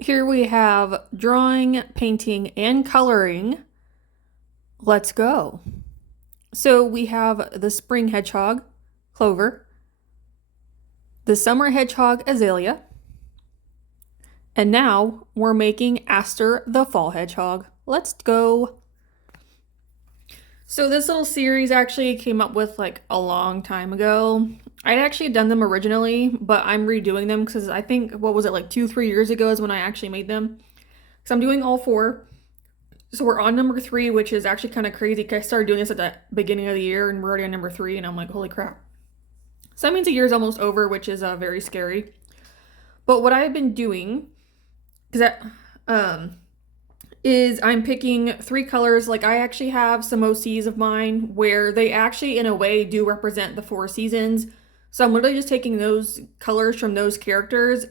Here we have drawing, painting, and coloring. Let's go. So we have the spring hedgehog, Clover, the summer hedgehog, Azalea, and now we're making Aster, the fall hedgehog. Let's go. So this little series actually came up with like a long time ago. I'd actually done them originally, but I'm redoing them because I think, what was it, like 2-3 years ago is when I actually made them. So I'm doing all four. So we're on number 3, which is actually kind of crazy because I started doing this at the beginning of the year and we're already on number 3 and I'm like, holy crap. So that means a year's almost over, which is very scary. But what I've been doing is I'm picking 3 colors. Like I actually have some OCs of mine where they actually in a way do represent the 4 seasons. So I'm literally just taking those colors from those characters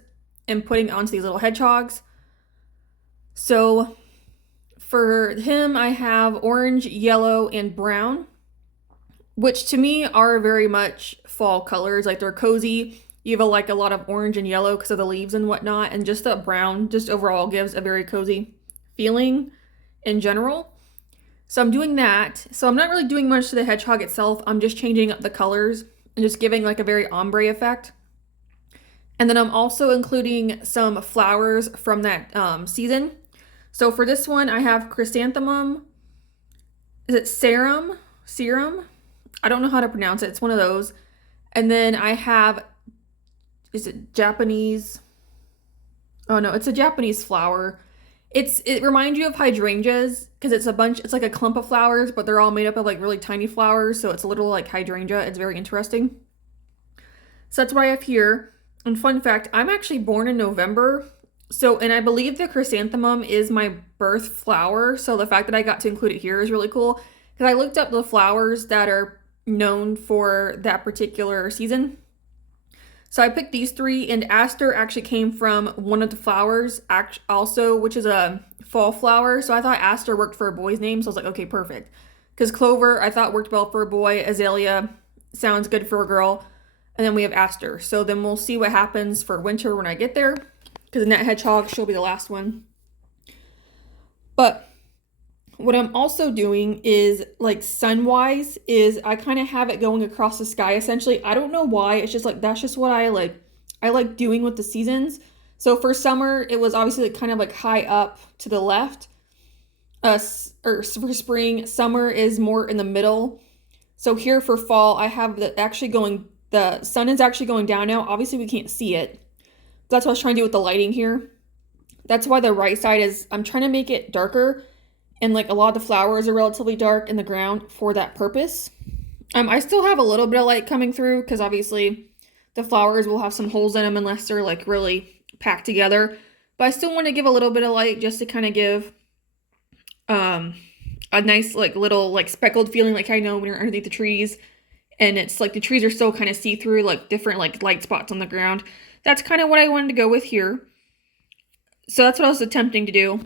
and putting onto these little hedgehogs. So for him, I have orange, yellow, and brown, which to me are very much fall colors. Like they're cozy. You have a lot of orange and yellow because of the leaves and whatnot, and just the brown just overall gives a very cozy feeling in general. So I'm doing that. So I'm not really doing much to the hedgehog itself. I'm just changing up the colors and just giving like a very ombre effect. And then I'm also including some flowers from that season. So for this one, I have chrysanthemum. Is it serum? Serum? I don't know how to pronounce it. It's one of those. And then I have, is it Japanese? Oh no, it's a Japanese flower. It reminds you of hydrangeas because it's like a clump of flowers, but they're all made up of like really tiny flowers. So it's a little like hydrangea. It's very interesting. So that's what I have here. And fun fact, I'm actually born in November. So, and I believe the chrysanthemum is my birth flower. So the fact that I got to include it here is really cool. Because I looked up the flowers that are known for that particular season. So I picked these 3, and Aster actually came from one of the flowers also, which is a fall flower. So I thought Aster worked for a boy's name. So I was like, okay, perfect. Because Clover, I thought worked well for a boy. Azalea sounds good for a girl. And then we have Aster. So then we'll see what happens for winter when I get there. Because the net hedgehog, she'll be the last one. But what I'm also doing is like sun-wise is I kind of have it going across the sky essentially. I don't know why. It's just like that's just what I like doing with the seasons. So for summer, it was obviously like kind of like high up to the left. Or for spring, summer is more in the middle. So here for fall, I have the sun is actually going down now. Obviously we can't see it. That's what I was trying to do with the lighting here. That's why the right side I'm trying to make it darker, and like a lot of the flowers are relatively dark in the ground for that purpose. I still have a little bit of light coming through because obviously the flowers will have some holes in them unless they're like really packed together. But I still want to give a little bit of light just to kind of give a nice like little like speckled feeling, like I know when you're underneath the trees and it's like the trees are still kind of see-through, like different like light spots on the ground. That's kind of what I wanted to go with here. So that's what I was attempting to do.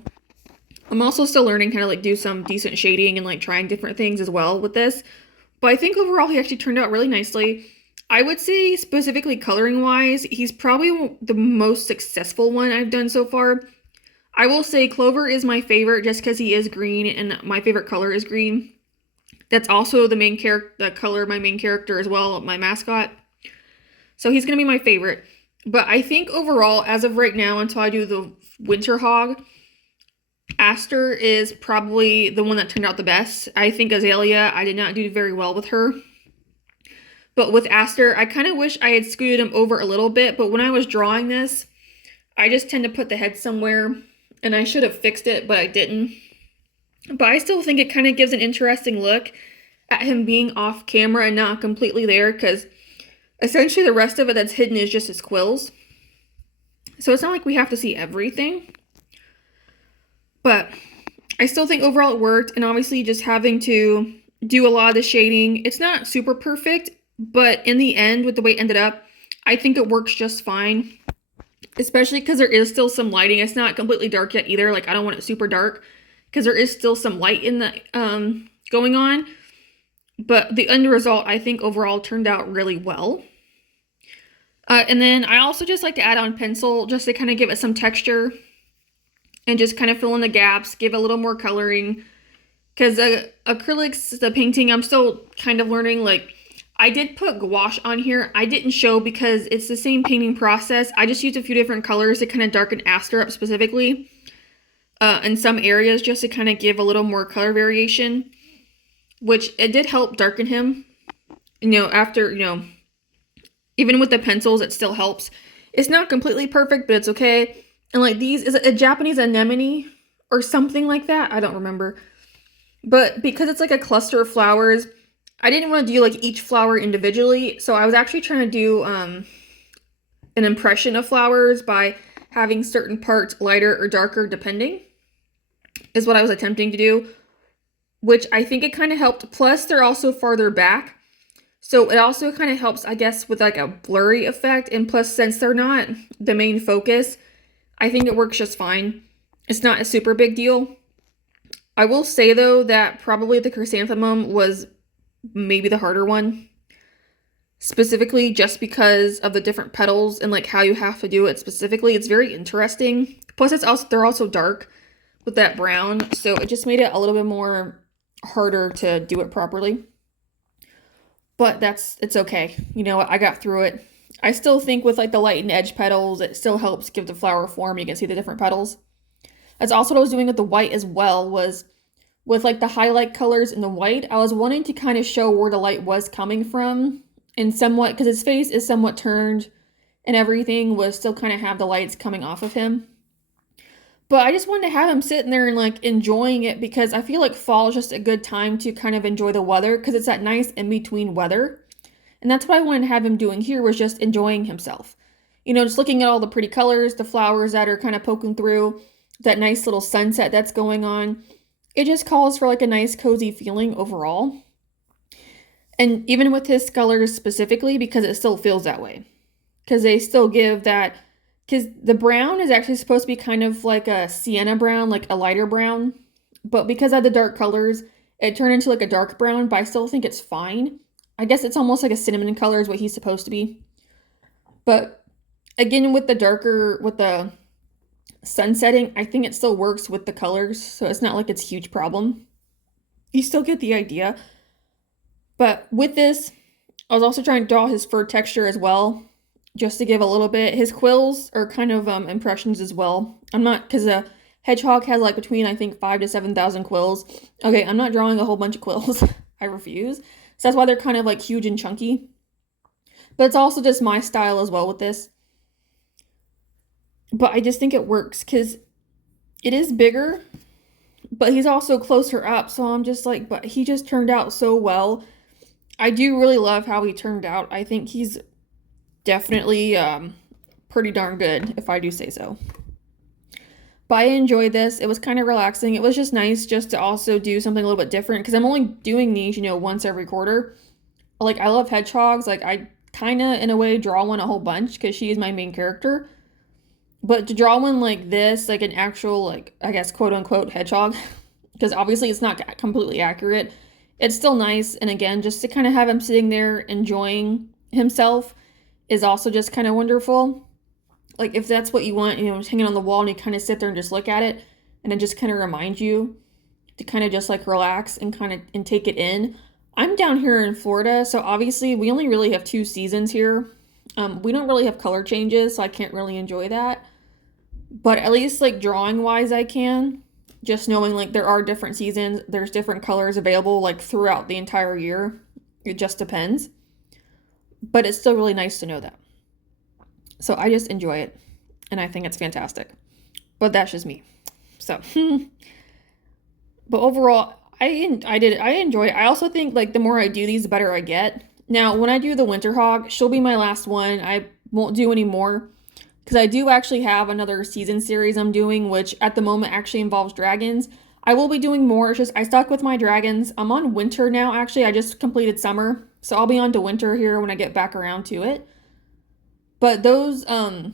I'm also still learning how to like do some decent shading and like trying different things as well with this. But I think overall he actually turned out really nicely. I would say specifically coloring wise, he's probably the most successful one I've done so far. I will say Clover is my favorite just because he is green and my favorite color is green. That's also the color of my main character as well, my mascot. So he's going to be my favorite. But I think overall, as of right now, until I do the winter hog, Aster is probably the one that turned out the best. I think Azalea, I did not do very well with her. But with Aster, I kind of wish I had scooted him over a little bit. But when I was drawing this, I just tend to put the head somewhere. And I should have fixed it, but I didn't. But I still think it kind of gives an interesting look at him being off camera and not completely there. Because essentially the rest of it that's hidden is just his quills. So it's not like we have to see everything. But I still think overall it worked. And obviously just having to do a lot of the shading. It's not super perfect. But in the end, with the way it ended up, I think it works just fine. Especially because there is still some lighting. It's not completely dark yet either. Like I don't want it super dark. Because there is still some light in the going on. But the end result, I think overall turned out really well. And then I also just like to add on pencil just to kind of give it some texture. and just kind of fill in the gaps, give a little more coloring. Because acrylics, the painting, I'm still kind of learning. Like, I did put gouache on here. I didn't show because it's the same painting process. I just used a few different colors to kind of darken Aster up specifically in some areas just to kind of give a little more color variation, which it did help darken him. After, even with the pencils, it still helps. It's not completely perfect, but it's okay. And like these, is it a Japanese anemone or something like that? I don't remember. But because it's like a cluster of flowers, I didn't want to do like each flower individually. So I was actually trying to do an impression of flowers by having certain parts lighter or darker depending, is what I was attempting to do, which I think it kind of helped. Plus, they're also farther back. So it also kind of helps, I guess, with like a blurry effect. And plus, since they're not the main focus, I think it works just fine. It's not a super big deal. I will say, though, that probably the chrysanthemum was maybe the harder one. Specifically just because of the different petals and like how you have to do it specifically. It's very interesting. Plus, they're also dark with that brown. So it just made it a little bit more harder to do it properly. But it's okay. I got through it. I still think with like the light and edge petals, it still helps give the flower form. You can see the different petals. That's also what I was doing with the white as well, was with like the highlight colors in the white. I was wanting to kind of show where the light was coming from, and somewhat, because his face is somewhat turned and everything, was still kind of have the lights coming off of him. But I just wanted to have him sitting there and like enjoying it, because I feel like fall is just a good time to kind of enjoy the weather, because it's that nice in-between weather. And that's what I wanted to have him doing here, was just enjoying himself. Just looking at all the pretty colors, the flowers that are kind of poking through, that nice little sunset that's going on. It just calls for like a nice cozy feeling overall. And even with his colors specifically, because it still feels that way. Because they still give that, because the brown is actually supposed to be kind of like a sienna brown, like a lighter brown. But because of the dark colors, it turned into like a dark brown, but I still think it's fine. I guess it's almost like a cinnamon color is what he's supposed to be. But again, with the sun setting, I think it still works with the colors, so it's not like it's a huge problem. You still get the idea. But with this, I was also trying to draw his fur texture as well, just to give a little bit. His quills are kind of impressions as well. I'm not, because a hedgehog has like between, I think, 5,000 to 7,000 quills. Okay, I'm not drawing a whole bunch of quills. I refuse. So that's why they're kind of like huge and chunky. But it's also just my style as well with this. But I just think it works because it is bigger, but he's also closer up. So I'm just like, but he just turned out so well. I do really love how he turned out. I think he's definitely pretty darn good, if I do say so. But I enjoyed this. It was kind of relaxing. It was just nice just to also do something a little bit different, because I'm only doing these, once every quarter. Like, I love hedgehogs. Like, I kind of, in a way, draw one a whole bunch because she is my main character. But to draw one like this, like an actual, like, I guess, quote-unquote hedgehog, because obviously it's not completely accurate, it's still nice. And again, just to kind of have him sitting there enjoying himself is also just kind of wonderful. Like, if that's what you want, just hanging on the wall and you kind of sit there and just look at it, and it just kind of reminds you to kind of just like relax and kind of and take it in. I'm down here in Florida, so obviously we only really have 2 seasons here. We don't really have color changes, so I can't really enjoy that. But at least like drawing wise I can, just knowing like there are different seasons, there's different colors available like throughout the entire year. It just depends. But it's still really nice to know that. So I just enjoy it, and I think it's fantastic. But that's just me. So, but overall, I enjoy it. I also think like the more I do these, the better I get. Now, when I do the winter hog, she'll be my last one. I won't do any more, because I do actually have another season series I'm doing, which at the moment actually involves dragons. I will be doing more. It's just I stuck with my dragons. I'm on winter now, actually. I just completed summer, so I'll be on to winter here when I get back around to it. But those are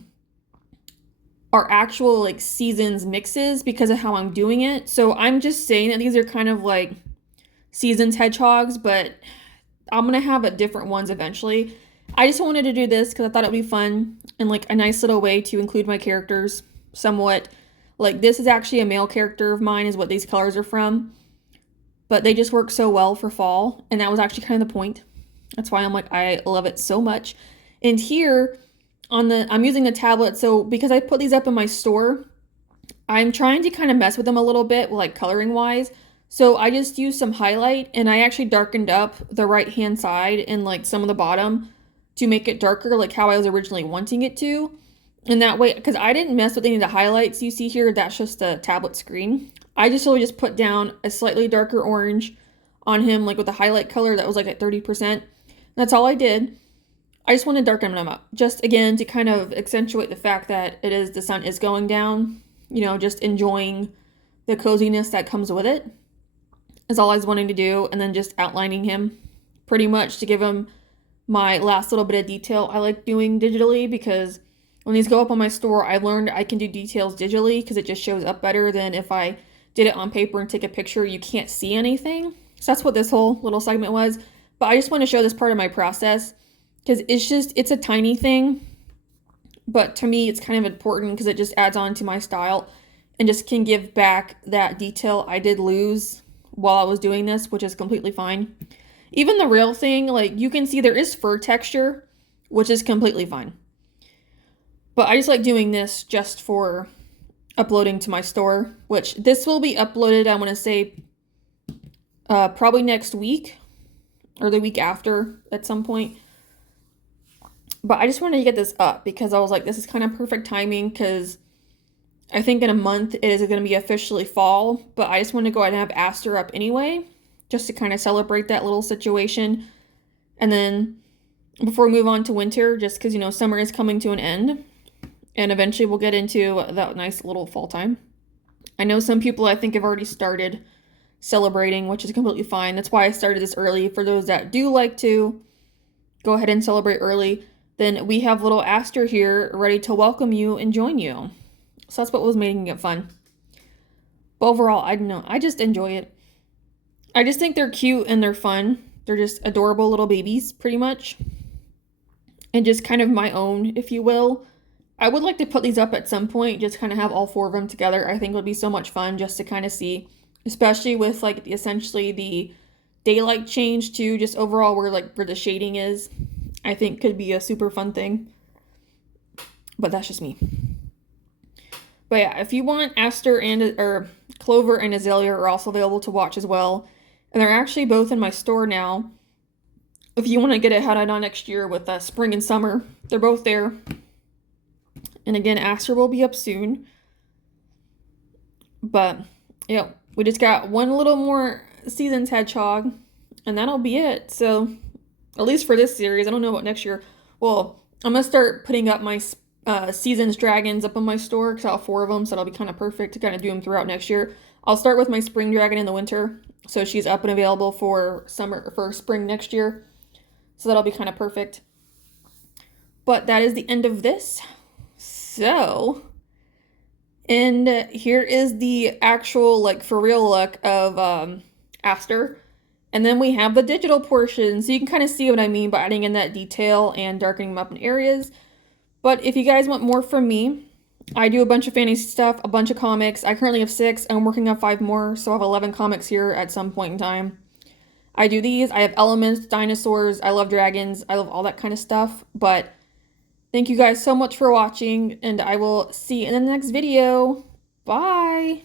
actual like seasons mixes because of how I'm doing it. So I'm just saying that these are kind of like seasons hedgehogs, but I'm gonna have different ones eventually. I just wanted to do this because I thought it'd be fun and like a nice little way to include my characters somewhat, Like, this is actually a male character of mine is what these colors are from. But they just work so well for fall, and that was actually kind of the point. That's why I'm like, I love it so much. And here, I'm using the tablet, so because I put these up in my store, I'm trying to kind of mess with them a little bit, like coloring wise. So I just used some highlight, and I actually darkened up the right hand side and like some of the bottom to make it darker, like how I was originally wanting it to. And that way, because I didn't mess with any of the highlights you see here, that's just the tablet screen. I just really just put down a slightly darker orange on him, like with a highlight color that was like at 30%. That's all I did. I just want to darken them up, just again to kind of accentuate the fact that the sun is going down, you know, just enjoying the coziness that comes with it is all I was wanting to do, and then just outlining him pretty much to give him my last little bit of detail I like doing digitally, because when these go up on my store, I've learned I can do details digitally because it just shows up better than if I did it on paper and take a picture. You can't see anything. So that's what this whole little segment was. But I just want to show this part of my process because it's a tiny thing. But to me, it's kind of important because it just adds on to my style and just can give back that detail I did lose while I was doing this, which is completely fine. Even the real thing, like you can see there is fur texture, which is completely fine. But I just like doing this just for uploading to my store, which this will be uploaded, I want to say, probably next week or the week after at some point. But I just wanted to get this up because I was like, this is kind of perfect timing because I think in a month it is going to be officially fall. But I just want to go ahead and have Aster up anyway, just to kind of celebrate that little situation. And then before we move on to winter, just because, you know, summer is coming to an end. And eventually we'll get into that nice little fall time. I know some people I think have already started celebrating, which is completely fine. That's why I started this early. For those that do like to go ahead and celebrate early, then we have little Aster here ready to welcome you and join you. So that's what was making it fun. But overall, I don't know. I just enjoy it. I just think they're cute and they're fun. They're just adorable little babies, pretty much. And just kind of my own, if you will. I would like to put these up at some point, just kind of have all four of them together. I think it would be so much fun just to kind of see, especially with like essentially the daylight change too, just overall where the shading is. I think could be a super fun thing. But that's just me. But yeah, if you want, Aster or Clover and Azalea are also available to watch as well. And they're actually both in my store now. If you want to get ahead on next year with spring and summer, they're both there. And again, Aster will be up soon. But, yeah, we just got one little more Seasons Hedgehog, and that'll be it. So, at least for this series, I don't know about next year. Well, I'm going to start putting up my Seasons Dragons up on my store, because I have 4 of them, so that'll be kind of perfect to kind of do them throughout next year. I'll start with my Spring Dragon in the winter, so she's up and available for spring next year. So that'll be kind of perfect. But that is the end of this. So, and here is the actual, like, for real look of Aster. And then we have the digital portion, so you can kind of see what I mean by adding in that detail and darkening them up in areas. But if you guys want more from me, I do a bunch of fantasy stuff, a bunch of comics. I currently have 6, I'm working on 5 more, so I have 11 comics here at some point in time. I do these, I have elements, dinosaurs, I love dragons, I love all that kind of stuff, but thank you guys so much for watching, and I will see you in the next video. Bye!